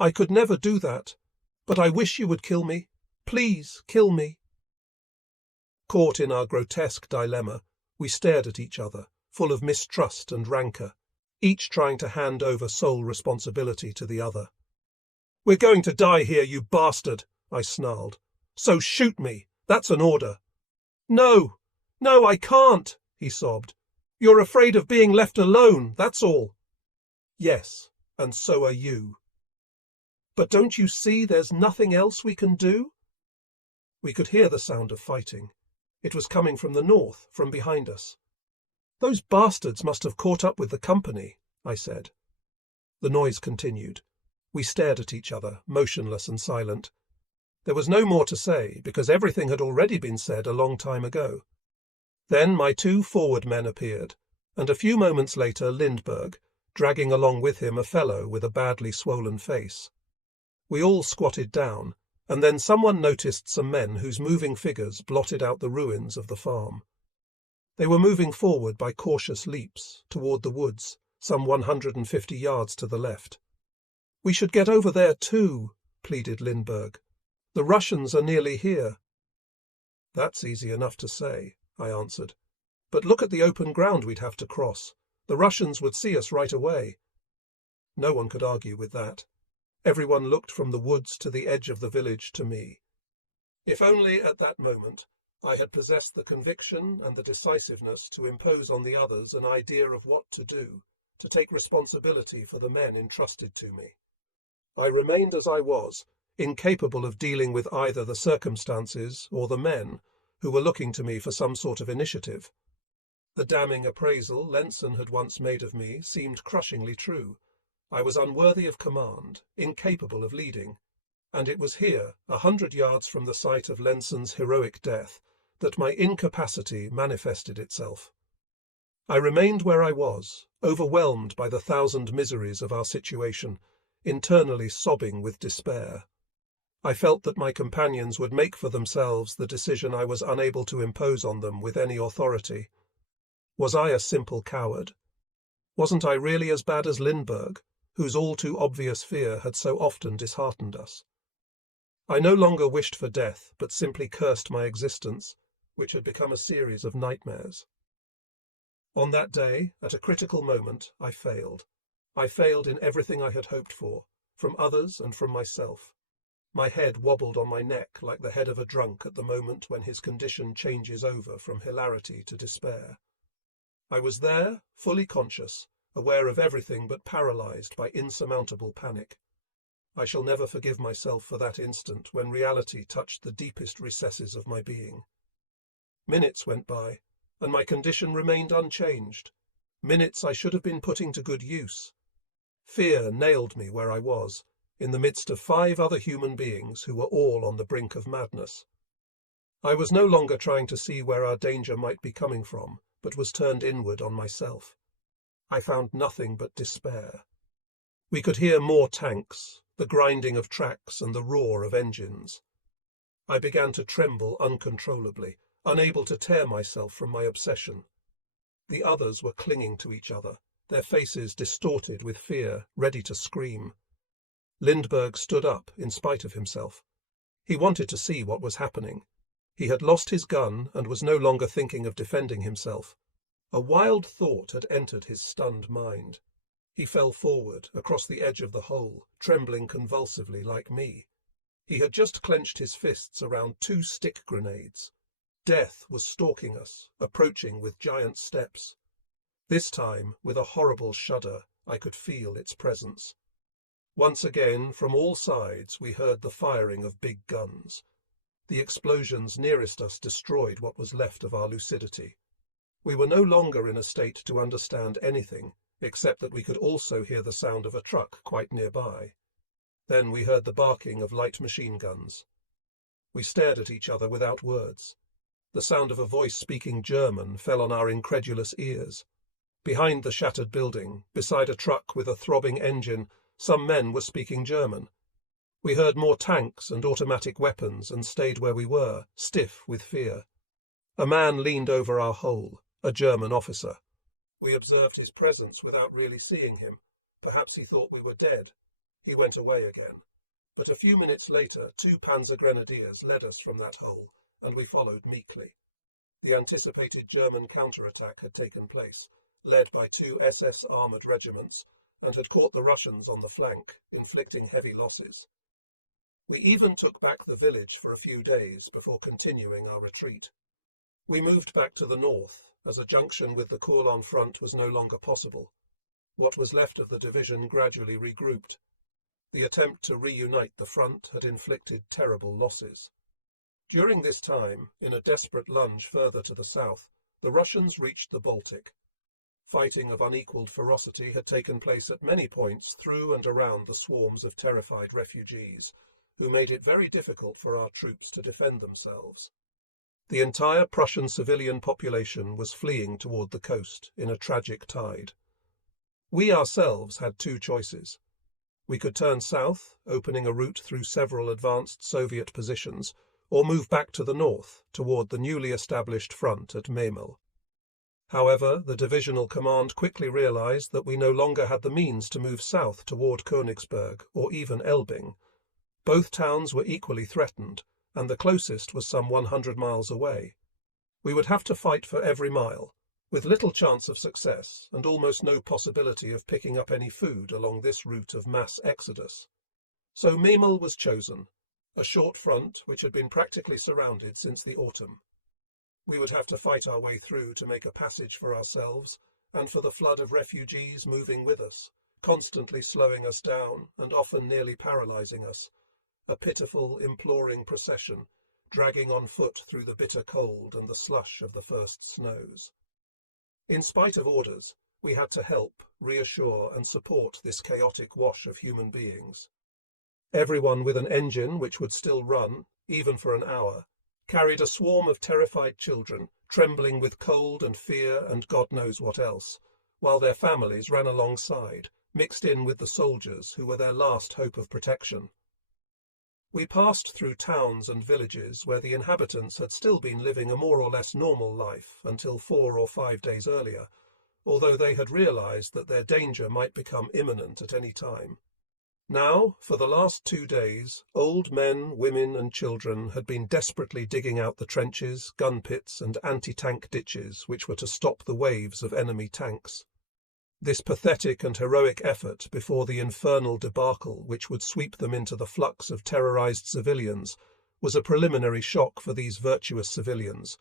I could never do that. But I wish you would kill me. Please, kill me." Caught in our grotesque dilemma, we stared at each other, full of mistrust and rancour, each trying to hand over sole responsibility to the other. "We're going to die here, you bastard," I snarled. "So shoot me. That's an order." "No, no, I can't," he sobbed. "You're afraid of being left alone, that's all." "Yes, and so are you." "But don't you see there's nothing else we can do?" We could hear the sound of fighting. It was coming from the north, from behind us. "Those bastards must have caught up with the company," I said. The noise continued. We stared at each other, motionless and silent. There was no more to say, because everything had already been said a long time ago. Then my two forward men appeared, and a few moments later Lindbergh, dragging along with him a fellow with a badly swollen face. We all squatted down, and then someone noticed some men whose moving figures blotted out the ruins of the farm. They were moving forward by cautious leaps, toward the woods, some 150 yards to the left. "We should get over there too," pleaded Lindbergh. "The Russians are nearly here." "That's easy enough to say," I answered. "But look at the open ground we'd have to cross. The Russians would see us right away." No one could argue with that. Everyone looked from the woods to the edge of the village to me. If only at that moment I had possessed the conviction and the decisiveness to impose on the others an idea of what to do, to take responsibility for the men entrusted to me. I remained as I was, incapable of dealing with either the circumstances or the men who were looking to me for some sort of initiative. The damning appraisal Lenson had once made of me seemed crushingly true. I was unworthy of command, incapable of leading, and it was here, 100 yards from the site of Lenson's heroic death, that my incapacity manifested itself. I remained where I was, overwhelmed by the 1,000 miseries of our situation, internally sobbing with despair. I felt that my companions would make for themselves the decision I was unable to impose on them with any authority. Was I a simple coward? Wasn't I really as bad as Lindbergh, whose all too obvious fear had so often disheartened us? I no longer wished for death, but simply cursed my existence, which had become a series of nightmares. On that day, at a critical moment, I failed. I failed in everything I had hoped for, from others and from myself. My head wobbled on my neck like the head of a drunk at the moment when his condition changes over from hilarity to despair. I was there, fully conscious, aware of everything but paralyzed by insurmountable panic. I shall never forgive myself for that instant when reality touched the deepest recesses of my being. Minutes went by, and my condition remained unchanged. Minutes I should have been putting to good use. Fear nailed me where I was, in the midst of 5 other human beings who were all on the brink of madness. I was no longer trying to see where our danger might be coming from, but was turned inward on myself. I found nothing but despair. We could hear more tanks, the grinding of tracks and the roar of engines. I began to tremble uncontrollably, unable to tear myself from my obsession. The others were clinging to each other, their faces distorted with fear, ready to scream. Lindbergh stood up in spite of himself. He wanted to see what was happening. He had lost his gun and was no longer thinking of defending himself. A wild thought had entered his stunned mind. He fell forward, across the edge of the hole, trembling convulsively like me. He had just clenched his fists around 2 stick grenades. Death was stalking us, approaching with giant steps. This time, with a horrible shudder, I could feel its presence. Once again, from all sides, we heard the firing of big guns. The explosions nearest us destroyed what was left of our lucidity. We were no longer in a state to understand anything, except that we could also hear the sound of a truck quite nearby. Then we heard the barking of light machine guns. We stared at each other without words. The sound of a voice speaking German fell on our incredulous ears. Behind the shattered building, beside a truck with a throbbing engine, some men were speaking German. We heard more tanks and automatic weapons and stayed where we were, stiff with fear. A man leaned over our hole, a German officer. We observed his presence without really seeing him. Perhaps he thought we were dead. He went away again, but a few minutes later 2 Panzer Grenadiers led us from that hole, and we followed meekly. The anticipated German counterattack had taken place, led by 2 SS armoured regiments, and had caught the Russians on the flank, inflicting heavy losses. We even took back the village for a few days before continuing our retreat. We moved back to the north, as a junction with the Courland front was no longer possible. What was left of the division gradually regrouped. The attempt to reunite the front had inflicted terrible losses. During this time, in a desperate lunge further to the south, the Russians reached the Baltic. Fighting of unequalled ferocity had taken place at many points through and around the swarms of terrified refugees, who made it very difficult for our troops to defend themselves. The entire Prussian civilian population was fleeing toward the coast in a tragic tide. We ourselves had 2 choices. We could turn south, opening a route through several advanced Soviet positions, or move back to the north, toward the newly established front at Memel. However, the divisional command quickly realized that we no longer had the means to move south toward Königsberg or even Elbing. Both towns were equally threatened, and the closest was some 100 miles away. We would have to fight for every mile, with little chance of success and almost no possibility of picking up any food along this route of mass exodus. So Memel was chosen, a short front which had been practically surrounded since the autumn. We would have to fight our way through to make a passage for ourselves and for the flood of refugees moving with us, constantly slowing us down and often nearly paralyzing us. A pitiful, imploring procession, dragging on foot through the bitter cold and the slush of the first snows. In spite of orders, we had to help, reassure, and support this chaotic wash of human beings. Everyone with an engine which would still run, even for an hour, carried a swarm of terrified children, trembling with cold and fear and God knows what else, while their families ran alongside, mixed in with the soldiers who were their last hope of protection. We passed through towns and villages where the inhabitants had still been living a more or less normal life until 4 or 5 days earlier, although they had realized that their danger might become imminent at any time. Now, for the last 2 days, old men, women and children had been desperately digging out the trenches, gun pits and anti-tank ditches which were to stop the waves of enemy tanks. This pathetic and heroic effort before the infernal debacle which would sweep them into the flux of terrorized civilians was a preliminary shock for these virtuous civilians,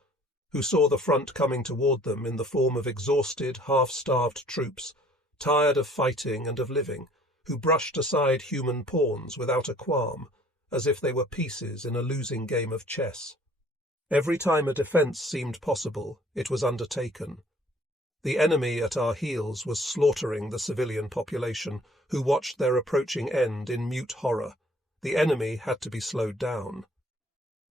who saw the front coming toward them in the form of exhausted, half-starved troops, tired of fighting and of living, who brushed aside human pawns without a qualm, as if they were pieces in a losing game of chess. Every time a defence seemed possible, it was undertaken. The enemy at our heels was slaughtering the civilian population, who watched their approaching end in mute horror. The enemy had to be slowed down.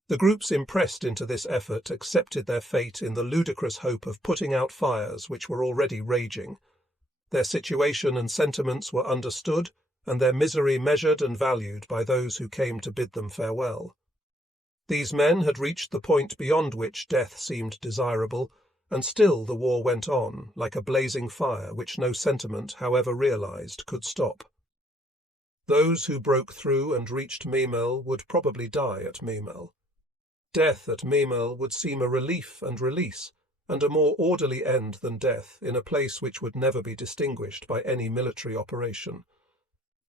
The groups impressed into this effort accepted their fate in the ludicrous hope of putting out fires which were already raging. Their situation and sentiments were understood, and their misery measured and valued by those who came to bid them farewell. These men had reached the point beyond which death seemed desirable, and still the war went on, like a blazing fire which no sentiment, however realized, could stop. Those who broke through and reached Memel would probably die at Memel. Death at Memel would seem a relief and release, and a more orderly end than death in a place which would never be distinguished by any military operation.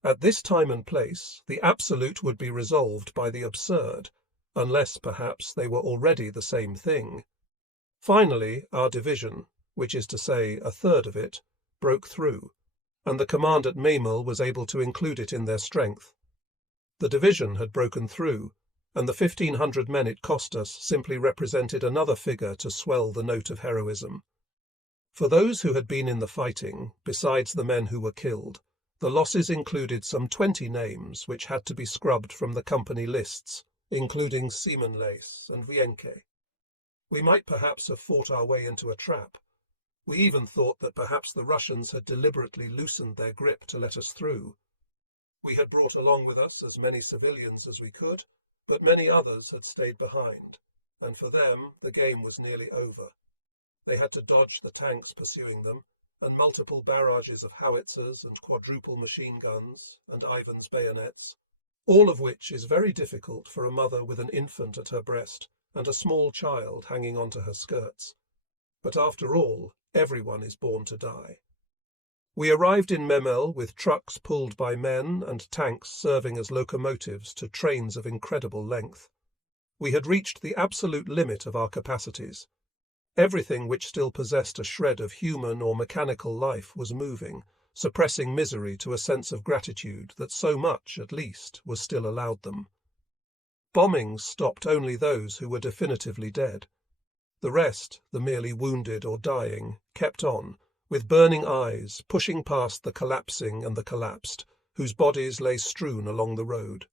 At this time and place, the absolute would be resolved by the absurd, unless, perhaps, they were already the same thing. Finally, our division, which is to say a third of it, broke through, and the command at Memel was able to include it in their strength. The division had broken through, and the 1,500 men it cost us simply represented another figure to swell the note of heroism. For those who had been in the fighting, besides the men who were killed, the losses included some 20 names which had to be scrubbed from the company lists, including Siemenlace and Vienke. We might perhaps have fought our way into a trap. We even thought that perhaps the Russians had deliberately loosened their grip to let us through. We had brought along with us as many civilians as we could, but many others had stayed behind, and for them the game was nearly over. They had to dodge the tanks pursuing them, and multiple barrages of howitzers and quadruple machine guns and Ivan's bayonets, all of which is very difficult for a mother with an infant at her breast and a small child hanging onto her skirts. But after all, everyone is born to die. We arrived in Memel with trucks pulled by men and tanks serving as locomotives to trains of incredible length. We had reached the absolute limit of our capacities. Everything which still possessed a shred of human or mechanical life was moving, suppressing misery to a sense of gratitude that so much, at least, was still allowed them. Bombings stopped only those who were definitively dead. The rest, the merely wounded or dying, kept on, with burning eyes, pushing past the collapsing and the collapsed, whose bodies lay strewn along the road.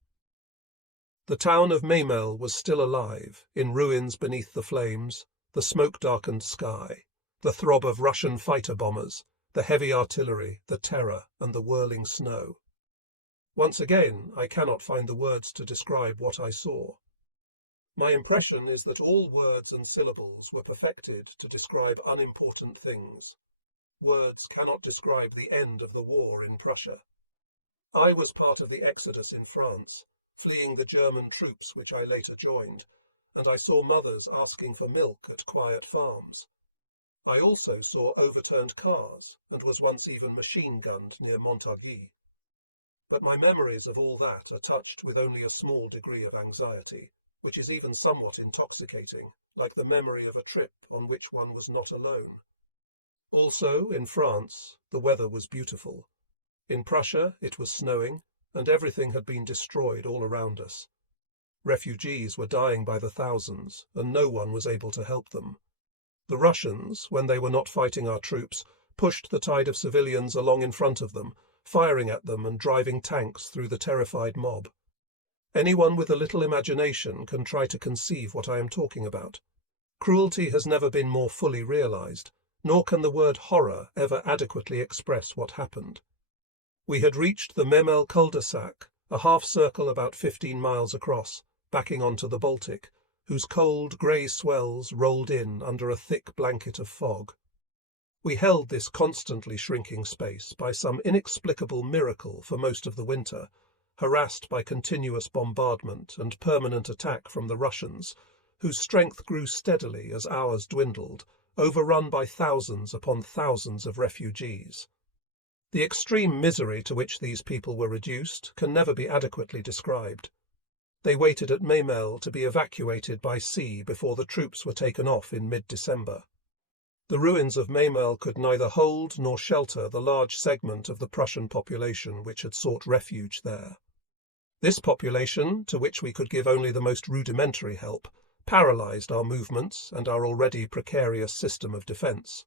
The town of Memel was still alive, in ruins beneath the flames, the smoke-darkened sky, the throb of Russian fighter-bombers, the heavy artillery, the terror, and the whirling snow. Once again, I cannot find the words to describe what I saw. My impression is that all words and syllables were perfected to describe unimportant things. Words cannot describe the end of the war in Prussia. I was part of the exodus in France, fleeing the German troops which I later joined, and I saw mothers asking for milk at quiet farms. I also saw overturned cars, and was once even machine-gunned near Montargis. But my memories of all that are touched with only a small degree of anxiety, which is even somewhat intoxicating, like the memory of a trip on which one was not alone. Also, in France, the weather was beautiful. In Prussia, it was snowing, and everything had been destroyed all around us. Refugees were dying by the thousands, and no one was able to help them. The Russians, when they were not fighting our troops, pushed the tide of civilians along in front of them, firing at them and driving tanks through the terrified mob. Anyone with a little imagination can try to conceive what I am talking about. Cruelty has never been more fully realized, nor can the word horror ever adequately express what happened. We had reached the Memel cul-de-sac, a half-circle about 15 miles across, backing onto the Baltic, whose cold grey swells rolled in under a thick blanket of fog. We held this constantly shrinking space by some inexplicable miracle for most of the winter, harassed by continuous bombardment and permanent attack from the Russians, whose strength grew steadily as hours dwindled, overrun by thousands upon thousands of refugees. The extreme misery to which these people were reduced can never be adequately described. They waited at Memel to be evacuated by sea before the troops were taken off in mid-December. The ruins of Memel could neither hold nor shelter the large segment of the Prussian population which had sought refuge there. This population, to which we could give only the most rudimentary help, paralysed our movements and our already precarious system of defence.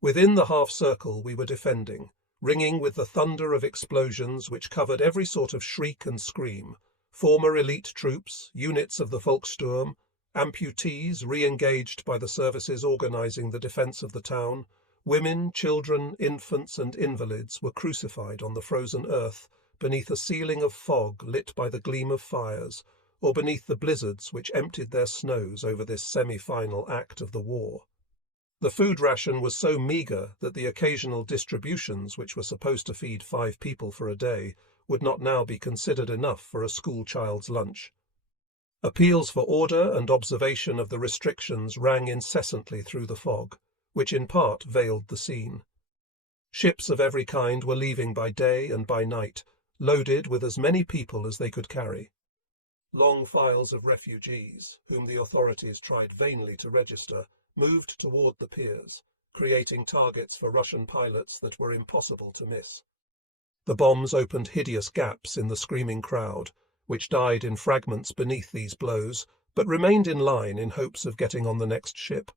Within the half-circle we were defending, ringing with the thunder of explosions which covered every sort of shriek and scream, former elite troops, units of the Volkssturm, amputees re-engaged by the services organising the defence of the town, women, children, infants and invalids were crucified on the frozen earth beneath a ceiling of fog lit by the gleam of fires, or beneath the blizzards which emptied their snows over this semi-final act of the war. The food ration was so meagre that the occasional distributions which were supposed to feed 5 people for a day would not now be considered enough for a school child's lunch. Appeals for order and observation of the restrictions rang incessantly through the fog, which in part veiled the scene. Ships of every kind were leaving by day and by night, loaded with as many people as they could carry. Long files of refugees, whom the authorities tried vainly to register, moved toward the piers, creating targets for Russian pilots that were impossible to miss. The bombs opened hideous gaps in the screaming crowd, which died in fragments beneath these blows, but remained in line in hopes of getting on the next ship.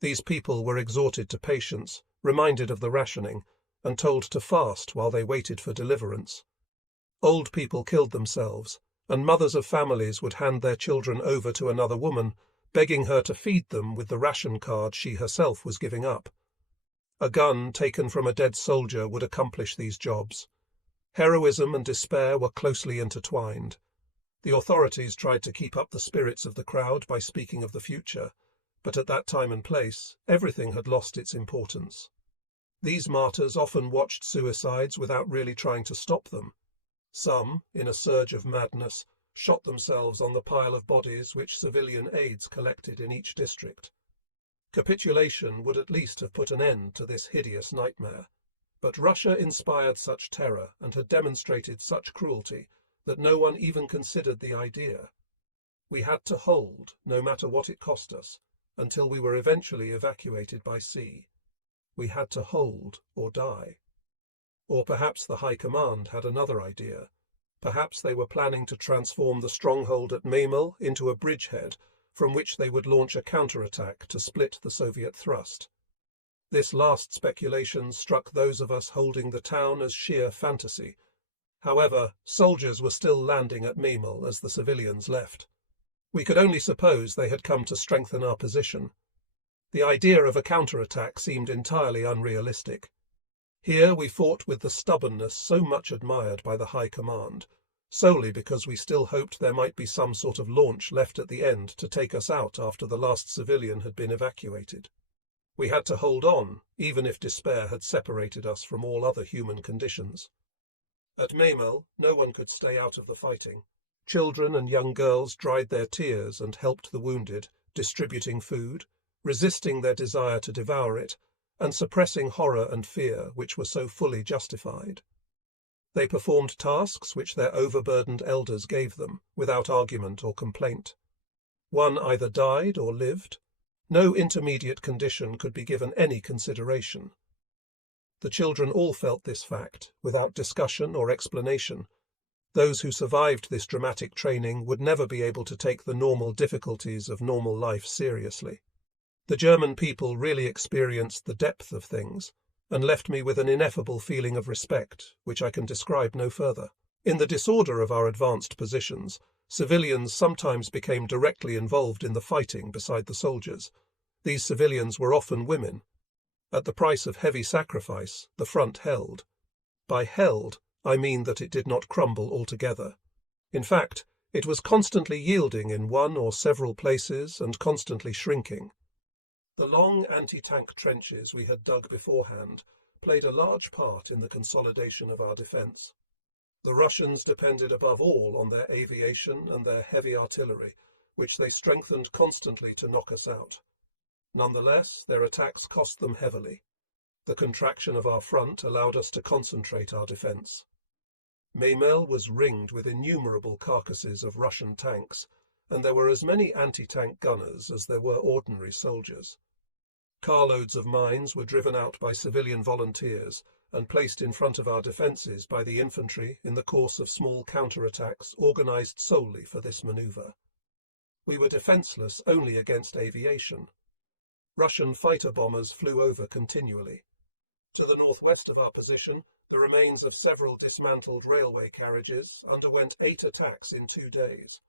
These people were exhorted to patience, reminded of the rationing, and told to fast while they waited for deliverance. Old people killed themselves, and mothers of families would hand their children over to another woman, begging her to feed them with the ration card she herself was giving up. A gun taken from a dead soldier would accomplish these jobs. Heroism and despair were closely intertwined. The authorities tried to keep up the spirits of the crowd by speaking of the future, but at that time and place, everything had lost its importance. These martyrs often watched suicides without really trying to stop them. Some, in a surge of madness, shot themselves on the pile of bodies which civilian aides collected in each district. Capitulation would at least have put an end to this hideous nightmare, but Russia inspired such terror and had demonstrated such cruelty that no one even considered the idea. We had to hold, no matter what it cost us, until we were eventually evacuated by sea. We had to hold or die. Or perhaps the High Command had another idea. Perhaps they were planning to transform the stronghold at Memel into a bridgehead from which they would launch a counterattack to split the Soviet thrust. This last speculation struck those of us holding the town as sheer fantasy. However, soldiers were still landing at Memel as the civilians left. We could only suppose they had come to strengthen our position. The idea of a counterattack seemed entirely unrealistic. Here we fought with the stubbornness so much admired by the High Command, solely because we still hoped there might be some sort of launch left at the end to take us out after the last civilian had been evacuated. We had to hold on, even if despair had separated us from all other human conditions. At Memel, no one could stay out of the fighting. Children and young girls dried their tears and helped the wounded, distributing food, resisting their desire to devour it, and suppressing horror and fear which were so fully justified. They performed tasks which their overburdened elders gave them, without argument or complaint. One either died or lived. No intermediate condition could be given any consideration. The children all felt this fact, without discussion or explanation. Those who survived this dramatic training would never be able to take the normal difficulties of normal life seriously. The German people really experienced the depth of things, and left me with an ineffable feeling of respect, which I can describe no further. In the disorder of our advanced positions, civilians sometimes became directly involved in the fighting beside the soldiers. These civilians were often women. At the price of heavy sacrifice, the front held. By held, I mean that it did not crumble altogether. In fact, it was constantly yielding in one or several places and constantly shrinking. The long anti-tank trenches we had dug beforehand played a large part in the consolidation of our defence. The Russians depended above all on their aviation and their heavy artillery, which they strengthened constantly to knock us out. Nonetheless, their attacks cost them heavily. The contraction of our front allowed us to concentrate our defence. Memel was ringed with innumerable carcasses of Russian tanks, and there were as many anti-tank gunners as there were ordinary soldiers. Carloads of mines were driven out by civilian volunteers and placed in front of our defences by the infantry in the course of small counterattacks organised solely for this manoeuvre. We were defenceless only against aviation. Russian fighter bombers flew over continually. To the northwest of our position, the remains of several dismantled railway carriages underwent 8 attacks in 2 days.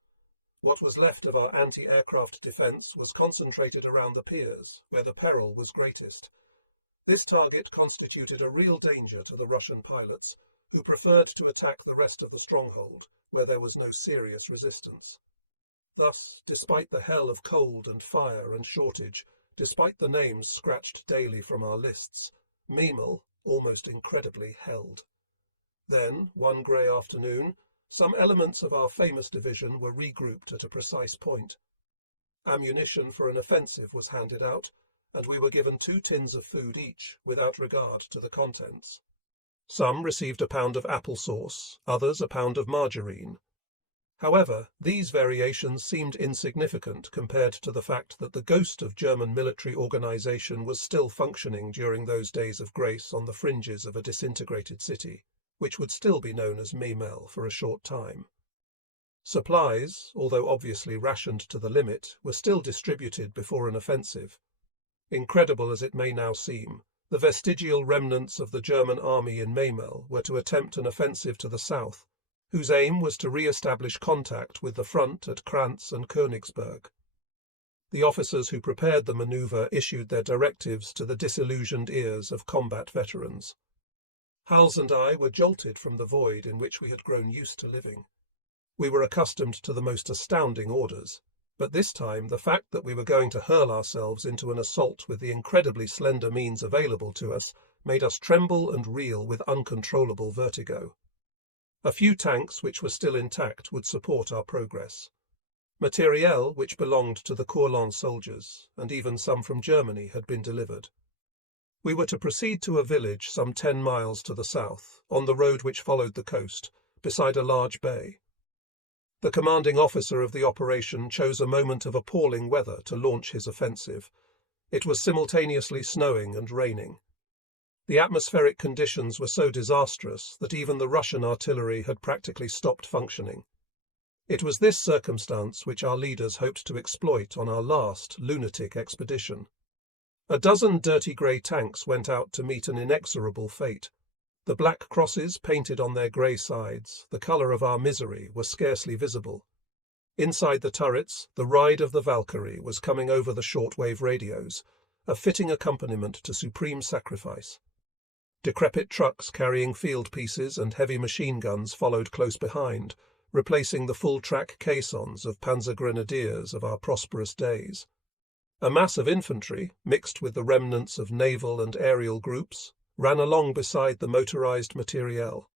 What was left of our anti-aircraft defence was concentrated around the piers, where the peril was greatest. This target constituted a real danger to the Russian pilots, who preferred to attack the rest of the stronghold, where there was no serious resistance. Thus, despite the hell of cold and fire and shortage, despite the names scratched daily from our lists, Memel, almost incredibly, held. Then, one grey afternoon, some elements of our famous division were regrouped at a precise point. Ammunition for an offensive was handed out, and we were given 2 tins of food each, without regard to the contents. Some received a pound of applesauce, others a pound of margarine. However, these variations seemed insignificant compared to the fact that the ghost of German military organisation was still functioning during those days of grace on the fringes of a disintegrated city, which would still be known as Memel for a short time. Supplies, although obviously rationed to the limit, were still distributed before an offensive. Incredible as it may now seem, the vestigial remnants of the German army in Memel were to attempt an offensive to the south, whose aim was to re-establish contact with the front at Kranz and Königsberg. The officers who prepared the manoeuvre issued their directives to the disillusioned ears of combat veterans. Hals and I were jolted from the void in which we had grown used to living. We were accustomed to the most astounding orders, but this time the fact that we were going to hurl ourselves into an assault with the incredibly slender means available to us made us tremble and reel with uncontrollable vertigo. A few tanks which were still intact would support our progress. Materiel which belonged to the Courland soldiers, and even some from Germany, had been delivered. We were to proceed to a village some 10 miles to the south, on the road which followed the coast, beside a large bay. The commanding officer of the operation chose a moment of appalling weather to launch his offensive. It was simultaneously snowing and raining. The atmospheric conditions were so disastrous that even the Russian artillery had practically stopped functioning. It was this circumstance which our leaders hoped to exploit on our last lunatic expedition. A dozen dirty grey tanks went out to meet an inexorable fate. The black crosses painted on their grey sides, the colour of our misery, were scarcely visible. Inside the turrets, the ride of the Valkyrie was coming over the shortwave radios, a fitting accompaniment to supreme sacrifice. Decrepit trucks carrying field pieces and heavy machine guns followed close behind, replacing the full-track caissons of panzer grenadiers of our prosperous days. A mass of infantry, mixed with the remnants of naval and aerial groups, ran along beside the motorized Materiel.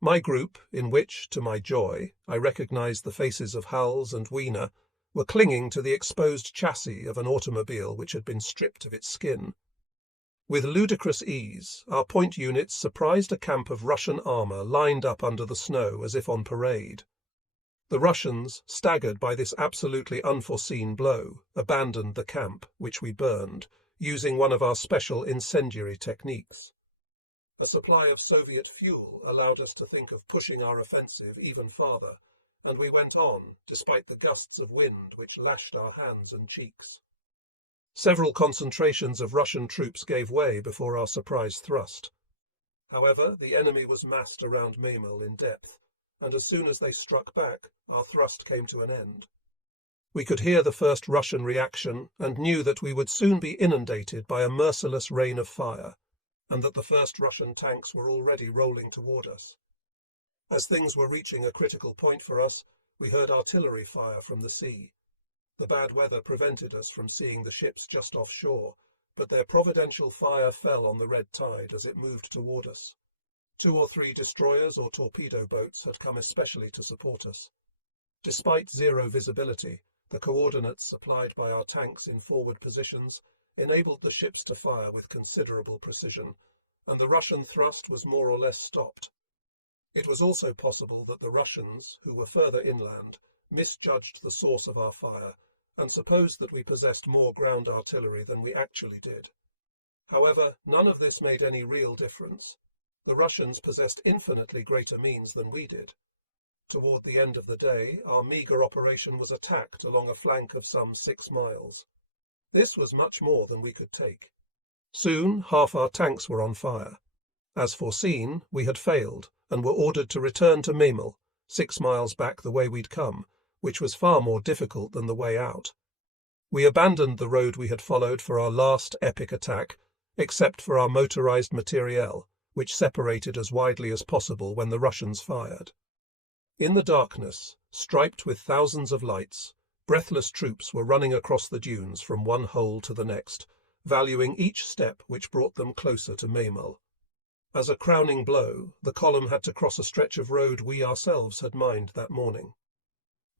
My group, in which, to my joy, I recognized the faces of Hals and Wiener, were clinging to the exposed chassis of an automobile which had been stripped of its skin. With ludicrous ease, our point units surprised a camp of Russian armour lined up under the snow as if on parade. The Russians, staggered by this absolutely unforeseen blow, abandoned the camp, which we burned, using one of our special incendiary techniques. A supply of Soviet fuel allowed us to think of pushing our offensive even farther, and we went on, despite the gusts of wind which lashed our hands and cheeks. Several concentrations of Russian troops gave way before our surprise thrust. However, the enemy was massed around Memel in depth, and as soon as they struck back, our thrust came to an end. We could hear the first Russian reaction and knew that we would soon be inundated by a merciless rain of fire, and that the first Russian tanks were already rolling toward us. As things were reaching a critical point for us, we heard artillery fire from the sea. The bad weather prevented us from seeing the ships just offshore, but their providential fire fell on the red tide as it moved toward us. 2 or 3 destroyers or torpedo boats had come especially to support us. Despite zero visibility, the coordinates supplied by our tanks in forward positions enabled the ships to fire with considerable precision, and the Russian thrust was more or less stopped. It was also possible that the Russians, who were further inland, misjudged the source of our fire and supposed that we possessed more ground artillery than we actually did. However, none of this made any real difference. The Russians possessed infinitely greater means than we did. Toward the end of the day, our meagre operation was attacked along a flank of some 6 miles. This was much more than we could take. Soon, half our tanks were on fire. As foreseen, we had failed and were ordered to return to Memel, 6 miles back the way we'd come, which was far more difficult than the way out. We abandoned the road we had followed for our last epic attack, except for our motorized Materiel, which separated as widely as possible when the Russians fired. In the darkness, striped with thousands of lights, breathless troops were running across the dunes from one hole to the next, valuing each step which brought them closer to Memel. As a crowning blow, the column had to cross a stretch of road we ourselves had mined that morning.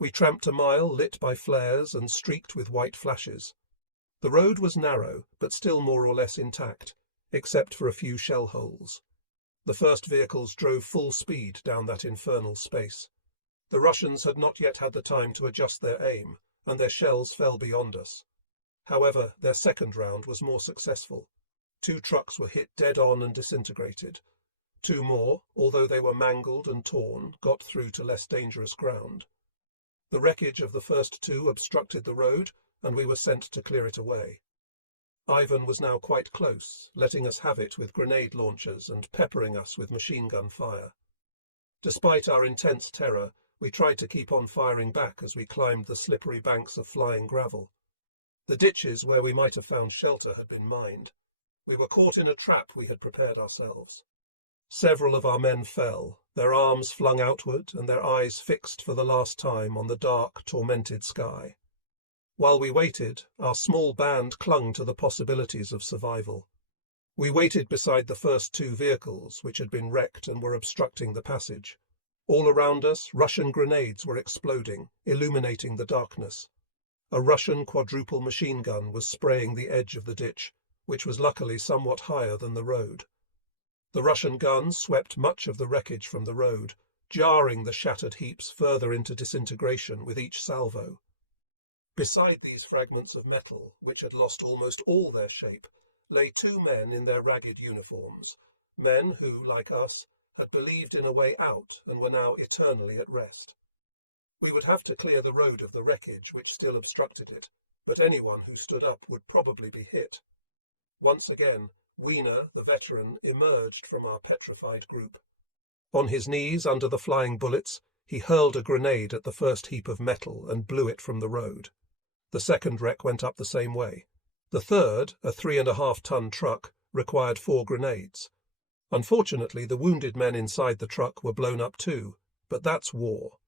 We tramped a mile lit by flares and streaked with white flashes. The road was narrow, but still more or less intact, except for a few shell holes. The first vehicles drove full speed down that infernal space. The Russians had not yet had the time to adjust their aim, and their shells fell beyond us. However, their second round was more successful. 2 trucks were hit dead on and disintegrated. 2 more, although they were mangled and torn, got through to less dangerous ground. The wreckage of the first 2 obstructed the road, and we were sent to clear it away. Ivan was now quite close, letting us have it with grenade launchers and peppering us with machine gun fire. Despite our intense terror, we tried to keep on firing back as we climbed the slippery banks of flying gravel. The ditches where we might have found shelter had been mined. We were caught in a trap we had prepared ourselves. Several of our men fell, their arms flung outward and their eyes fixed for the last time on the dark, tormented sky. While we waited, our small band clung to the possibilities of survival. We waited beside the first two vehicles, which had been wrecked and were obstructing the passage. All around us, Russian grenades were exploding, illuminating the darkness. A Russian quadruple machine gun was spraying the edge of the ditch, which was luckily somewhat higher than the road. The Russian guns swept much of the wreckage from the road, jarring the shattered heaps further into disintegration with each salvo. Beside these fragments of metal, which had lost almost all their shape, lay two men in their ragged uniforms, men who, like us, had believed in a way out and were now eternally at rest. We would have to clear the road of the wreckage which still obstructed it, but anyone who stood up would probably be hit. Once again, Wiener, the veteran, emerged from our petrified group. On his knees under the flying bullets, he hurled a grenade at the first heap of metal and blew it from the road. The second wreck went up the same way. The third, a 3.5-ton truck, required 4 grenades. Unfortunately, the wounded men inside the truck were blown up too, but that's war.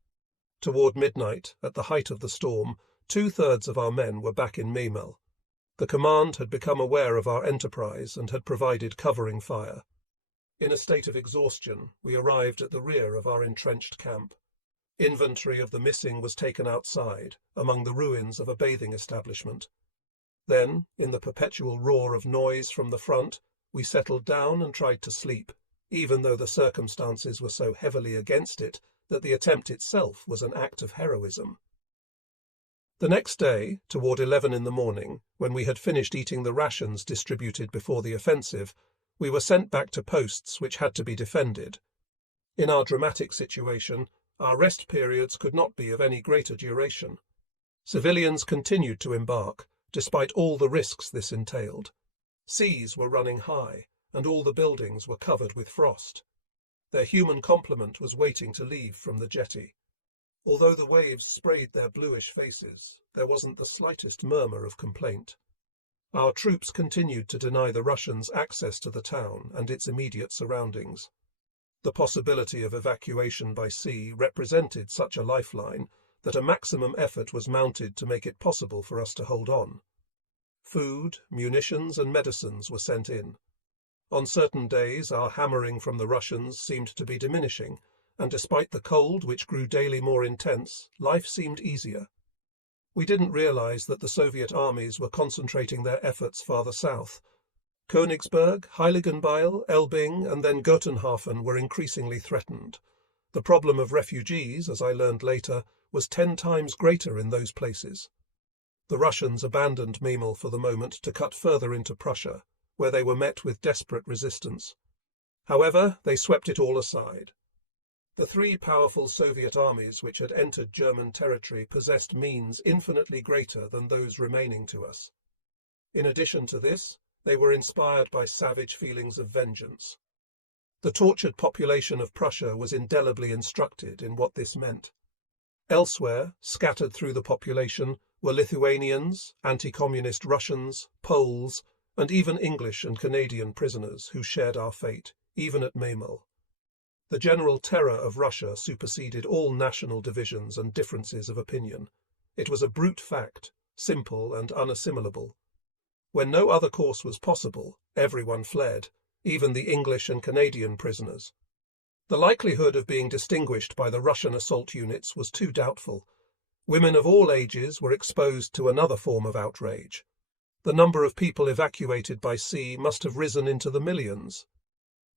Toward midnight, at the height of the storm, 2/3 of our men were back in Memel. The command had become aware of our enterprise and had provided covering fire. In a state of exhaustion, we arrived at the rear of our entrenched camp. Inventory of the missing was taken outside, among the ruins of a bathing establishment. Then, in the perpetual roar of noise from the front, we settled down and tried to sleep, even though the circumstances were so heavily against it that the attempt itself was an act of heroism. The next day, toward 11 in the morning, when we had finished eating the rations distributed before the offensive, we were sent back to posts which had to be defended. In our dramatic situation, our rest periods could not be of any greater duration. Civilians continued to embark, despite all the risks this entailed. Seas were running high, and all the buildings were covered with frost. Their human complement was waiting to leave from the jetty. Although the waves sprayed their bluish faces, there wasn't the slightest murmur of complaint. Our troops continued to deny the Russians access to the town and its immediate surroundings. The possibility of evacuation by sea represented such a lifeline that a maximum effort was mounted to make it possible for us to hold on. Food, munitions, and medicines were sent in. On certain days, our hammering from the Russians seemed to be diminishing, and despite the cold, which grew daily more intense, life seemed easier. We didn't realize that the Soviet armies were concentrating their efforts farther south. Königsberg, Heiligenbeil, Elbing, and then Gotenhafen were increasingly threatened. The problem of refugees, as I learned later, was 10 times greater in those places. The Russians abandoned Memel for the moment to cut further into Prussia, where they were met with desperate resistance. However, they swept it all aside. The 3 powerful Soviet armies which had entered German territory possessed means infinitely greater than those remaining to us. In addition to this, they were inspired by savage feelings of vengeance. The tortured population of Prussia was indelibly instructed in what this meant. Elsewhere, scattered through the population, were Lithuanians, anti-communist Russians, Poles, and even English and Canadian prisoners who shared our fate, even at Memel. The general terror of Russia superseded all national divisions and differences of opinion. It was a brute fact, simple and unassimilable. When no other course was possible, everyone fled, even the English and Canadian prisoners. The likelihood of being distinguished by the Russian assault units was too doubtful. Women of all ages were exposed to another form of outrage. The number of people evacuated by sea must have risen into the millions.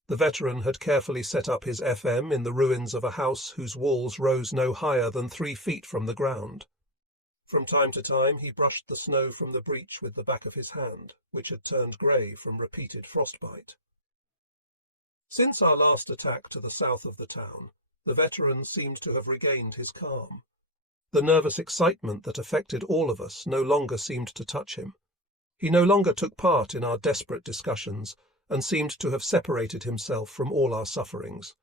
The veteran had carefully set up his FM in the ruins of a house whose walls rose no higher than 3 feet from the ground. From time to time he brushed the snow from the breach with the back of his hand, which had turned grey from repeated frostbite. Since our last attack to the south of the town, the veteran seemed to have regained his calm. The nervous excitement that affected all of us no longer seemed to touch him. He no longer took part in our desperate discussions, and seemed to have separated himself from all our sufferings.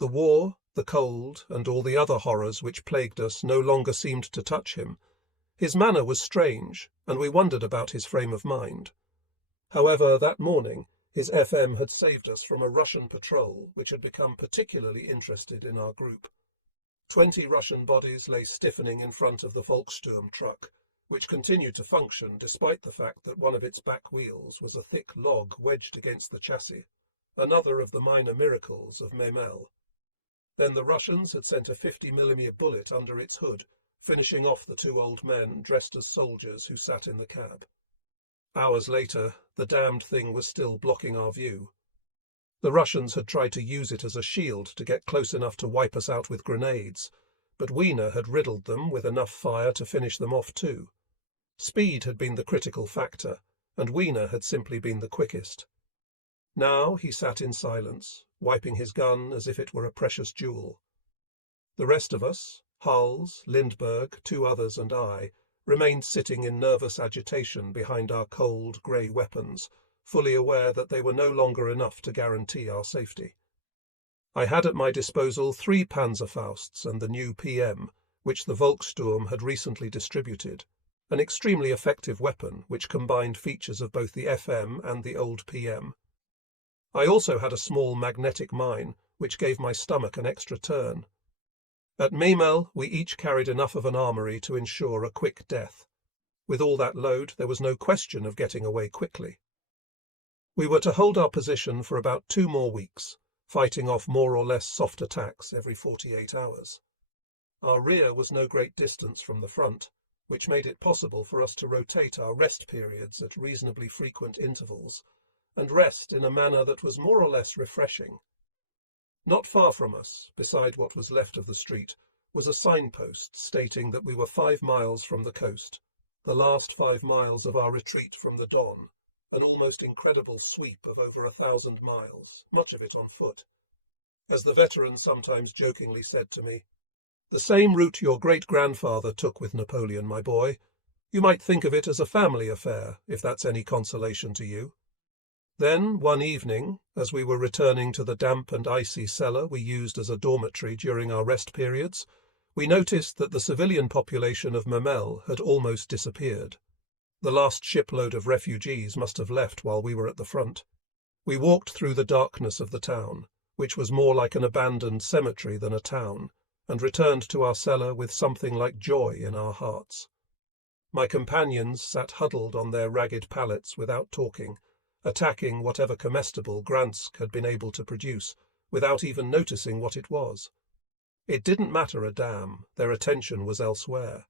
The war, the cold, and all the other horrors which plagued us no longer seemed to touch him. His manner was strange, and we wondered about his frame of mind. However, that morning, his FM had saved us from a Russian patrol which had become particularly interested in our group. 20 Russian bodies lay stiffening in front of the Volkssturm truck, which continued to function despite the fact that one of its back wheels was a thick log wedged against the chassis, another of the minor miracles of Memel. Then the Russians had sent a 50mm bullet under its hood, finishing off the two old men dressed as soldiers who sat in the cab. Hours later, the damned thing was still blocking our view. The Russians had tried to use it as a shield to get close enough to wipe us out with grenades, but Wiener had riddled them with enough fire to finish them off too. Speed had been the critical factor, and Wiener had simply been the quickest. Now he sat in silence, wiping his gun as if it were a precious jewel. The rest of us, Hals, Lindbergh, two others and I, remained sitting in nervous agitation behind our cold, grey weapons, fully aware that they were no longer enough to guarantee our safety. I had at my disposal 3 Panzerfausts and the new PM, which the Volkssturm had recently distributed, an extremely effective weapon which combined features of both the FM and the old PM. I also had a small magnetic mine, which gave my stomach an extra turn. At Memel, we each carried enough of an armoury to ensure a quick death. With all that load, there was no question of getting away quickly. We were to hold our position for about 2 more weeks, fighting off more or less soft attacks every 48 hours. Our rear was no great distance from the front, which made it possible for us to rotate our rest periods at reasonably frequent intervals, and rest in a manner that was more or less refreshing. Not far from us, beside what was left of the street, was a signpost stating that we were 5 miles from the coast, the last 5 miles of our retreat from the Don, an almost incredible sweep of over 1,000 miles, much of it on foot. As the veteran sometimes jokingly said to me, "The same route your great-grandfather took with Napoleon, my boy. You might think of it as a family affair, if that's any consolation to you." Then, one evening, as we were returning to the damp and icy cellar we used as a dormitory during our rest periods, we noticed that the civilian population of Memel had almost disappeared. The last shipload of refugees must have left while we were at the front. We walked through the darkness of the town, which was more like an abandoned cemetery than a town, and returned to our cellar with something like joy in our hearts. My companions sat huddled on their ragged pallets without talking, attacking whatever comestible Gransk had been able to produce, without even noticing what it was. It didn't matter a damn, their attention was elsewhere.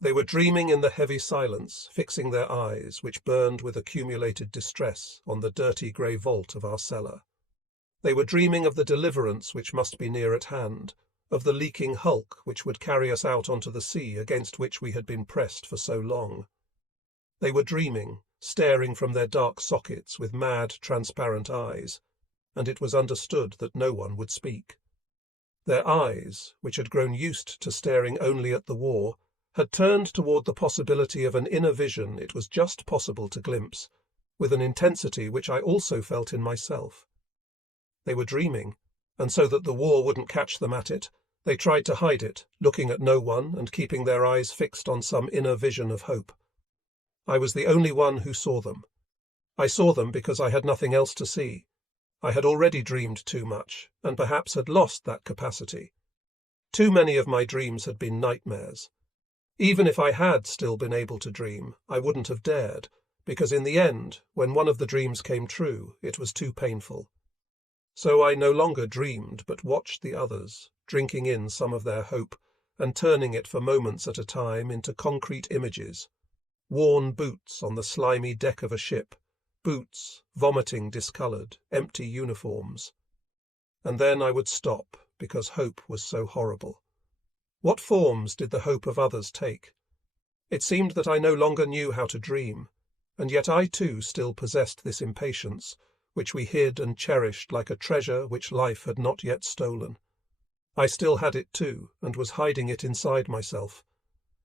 They were dreaming in the heavy silence, fixing their eyes, which burned with accumulated distress, on the dirty grey vault of our cellar. They were dreaming of the deliverance which must be near at hand, of the leaking hulk which would carry us out onto the sea against which we had been pressed for so long. They were dreaming, staring from their dark sockets with mad, transparent eyes, and it was understood that no one would speak. Their eyes, which had grown used to staring only at the war, had turned toward the possibility of an inner vision it was just possible to glimpse, with an intensity which I also felt in myself. They were dreaming, and so that the war wouldn't catch them at it, they tried to hide it, looking at no one and keeping their eyes fixed on some inner vision of hope. I was the only one who saw them. I saw them because I had nothing else to see. I had already dreamed too much, and perhaps had lost that capacity. Too many of my dreams had been nightmares. Even if I had still been able to dream, I wouldn't have dared, because in the end, when one of the dreams came true, it was too painful. So I no longer dreamed, but watched the others, drinking in some of their hope, and turning it for moments at a time into concrete images. Worn boots on the slimy deck of a ship, boots, vomiting discoloured, empty uniforms. And then I would stop, because hope was so horrible. What forms did the hope of others take? It seemed that I no longer knew how to dream, and yet I too still possessed this impatience, which we hid and cherished like a treasure which life had not yet stolen. I still had it too, and was hiding it inside myself.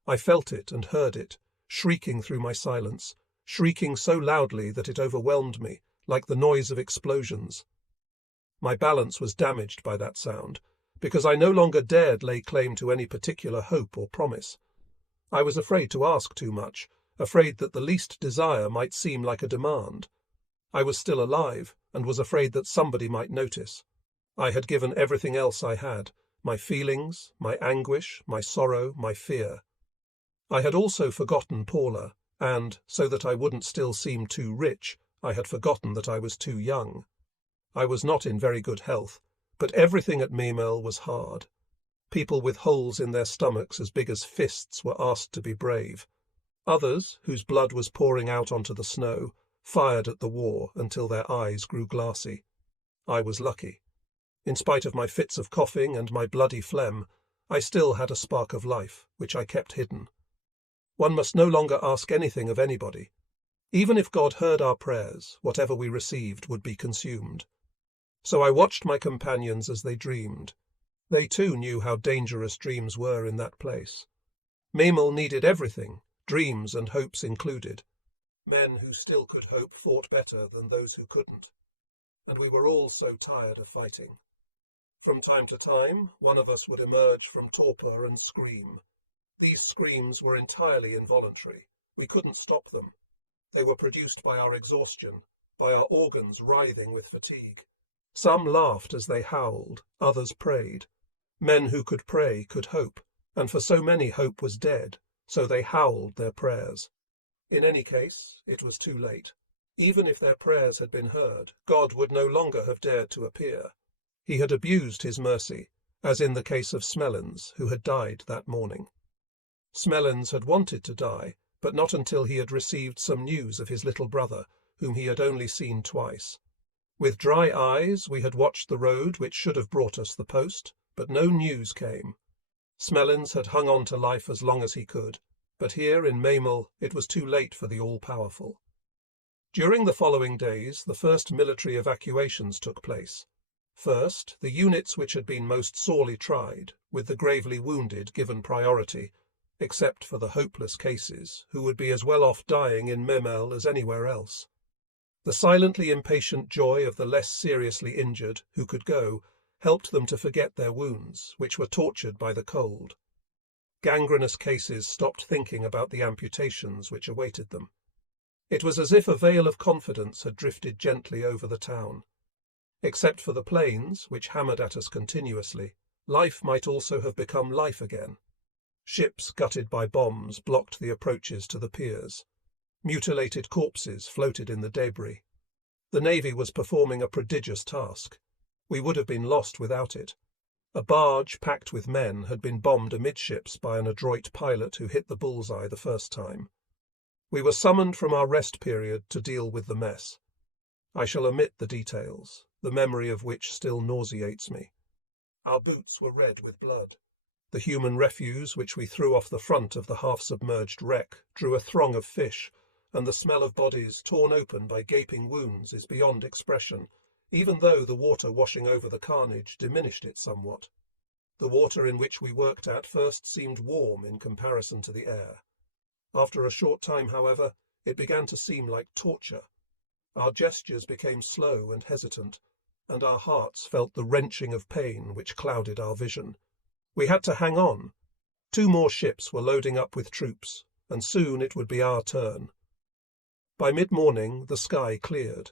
I felt it and heard it, shrieking through my silence, shrieking so loudly that it overwhelmed me, like the noise of explosions. My balance was damaged by that sound, because I no longer dared lay claim to any particular hope or promise. I was afraid to ask too much, afraid that the least desire might seem like a demand. I was still alive, and was afraid that somebody might notice. I had given everything else I had, my feelings, my anguish, my sorrow, my fear. I had also forgotten Paula, and, so that I wouldn't still seem too rich, I had forgotten that I was too young. I was not in very good health, but everything at Memel was hard. People with holes in their stomachs as big as fists were asked to be brave. Others, whose blood was pouring out onto the snow, fired at the war until their eyes grew glassy. I was lucky. In spite of my fits of coughing and my bloody phlegm, I still had a spark of life, which I kept hidden. One must no longer ask anything of anybody. Even if God heard our prayers, whatever we received would be consumed. So I watched my companions as they dreamed. They too knew how dangerous dreams were in that place. Memel needed everything, dreams and hopes included. Men who still could hope fought better than those who couldn't. And we were all so tired of fighting. From time to time, one of us would emerge from torpor and scream. These screams were entirely involuntary. We couldn't stop them. They were produced by our exhaustion, by our organs writhing with fatigue. Some laughed as they howled, others prayed. Men who could pray could hope, and for so many hope was dead, so they howled their prayers. In any case, it was too late. Even if their prayers had been heard, God would no longer have dared to appear. He had abused his mercy, as in the case of Smellens, who had died that morning. Smellens had wanted to die, but not until he had received some news of his little brother, whom he had only seen twice. With dry eyes we had watched the road which should have brought us the post, but no news came. Smellens had hung on to life as long as he could, but here in Memel it was too late for the all-powerful. During the following days, the first military evacuations took place. First, the units which had been most sorely tried, with the gravely wounded given priority, except for the hopeless cases, who would be as well off dying in Memel as anywhere else. The silently impatient joy of the less seriously injured, who could go, helped them to forget their wounds, which were tortured by the cold. Gangrenous cases stopped thinking about the amputations which awaited them. It was as if a veil of confidence had drifted gently over the town. Except for the planes, which hammered at us continuously, life might also have become life again. Ships gutted by bombs blocked the approaches to the piers. Mutilated corpses floated in the debris. The Navy was performing a prodigious task. We would have been lost without it. A barge packed with men had been bombed amidships by an adroit pilot who hit the bullseye the first time. We were summoned from our rest period to deal with the mess. I shall omit the details, the memory of which still nauseates me. Our boots were red with blood. The human refuse which we threw off the front of the half-submerged wreck drew a throng of fish, and the smell of bodies torn open by gaping wounds is beyond expression, even though the water washing over the carnage diminished it somewhat. The water in which we worked at first seemed warm in comparison to the air. After a short time, however, it began to seem like torture. Our gestures became slow and hesitant, and our hearts felt the wrenching of pain which clouded our vision. We had to hang on. 2 more ships were loading up with troops, and soon it would be our turn. By mid-morning, the sky cleared.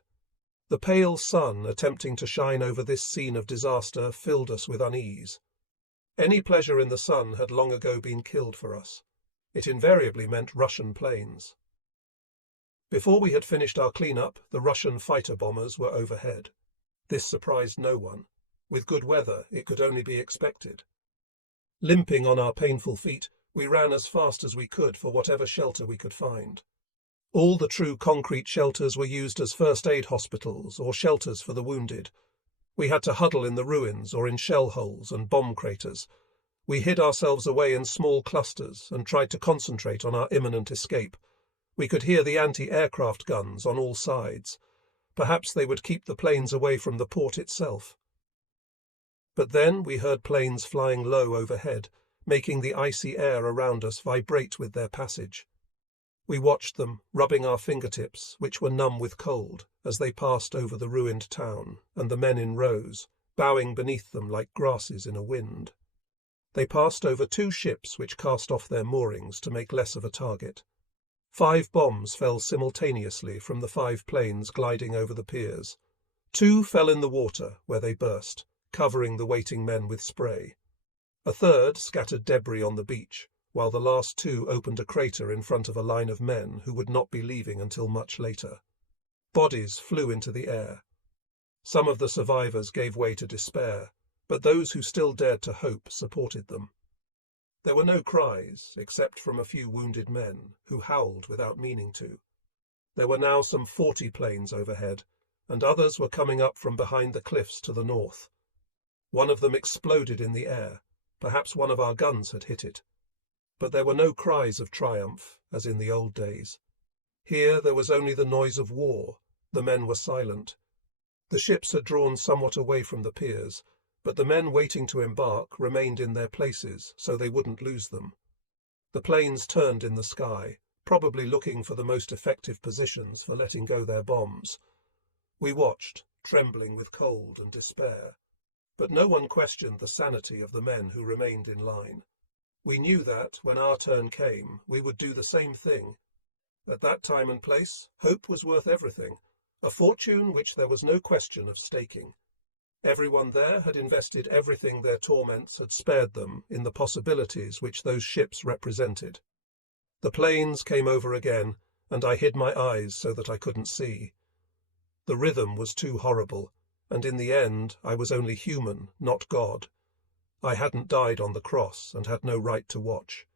The pale sun attempting to shine over this scene of disaster filled us with unease. Any pleasure in the sun had long ago been killed for us. It invariably meant Russian planes. Before we had finished our clean-up, the Russian fighter-bombers were overhead. This surprised no one. With good weather, it could only be expected. Limping on our painful feet, we ran as fast as we could for whatever shelter we could find. All the true concrete shelters were used as first-aid hospitals or shelters for the wounded. We had to huddle in the ruins or in shell holes and bomb craters. We hid ourselves away in small clusters and tried to concentrate on our imminent escape. We could hear the anti-aircraft guns on all sides. Perhaps they would keep the planes away from the port itself. But then we heard planes flying low overhead, making the icy air around us vibrate with their passage. We watched them, rubbing our fingertips, which were numb with cold, as they passed over the ruined town, and the men in rows, bowing beneath them like grasses in a wind. They passed over 2 ships which cast off their moorings to make less of a target. 5 bombs fell simultaneously from the 5 planes gliding over the piers. 2 fell in the water, where they burst, covering the waiting men with spray. A third scattered debris on the beach, while the last two opened a crater in front of a line of men who would not be leaving until much later. Bodies flew into the air. Some of the survivors gave way to despair, but those who still dared to hope supported them. There were no cries, except from a few wounded men, who howled without meaning to. There were now some 40 planes overhead, and others were coming up from behind the cliffs to the north. One of them exploded in the air. Perhaps one of our guns had hit it. But there were no cries of triumph, as in the old days. Here there was only the noise of war. The men were silent. The ships had drawn somewhat away from the piers, but the men waiting to embark remained in their places so they wouldn't lose them. The planes turned in the sky, probably looking for the most effective positions for letting go their bombs. We watched, trembling with cold and despair, but no one questioned the sanity of the men who remained in line. We knew that, when our turn came, we would do the same thing. At that time and place, hope was worth everything, a fortune which there was no question of staking. Everyone there had invested everything their torments had spared them in the possibilities which those ships represented. The planes came over again, and I hid my eyes so that I couldn't see. The rhythm was too horrible, and in the end I was only human, not God. I hadn't died on the cross and had no right to watch.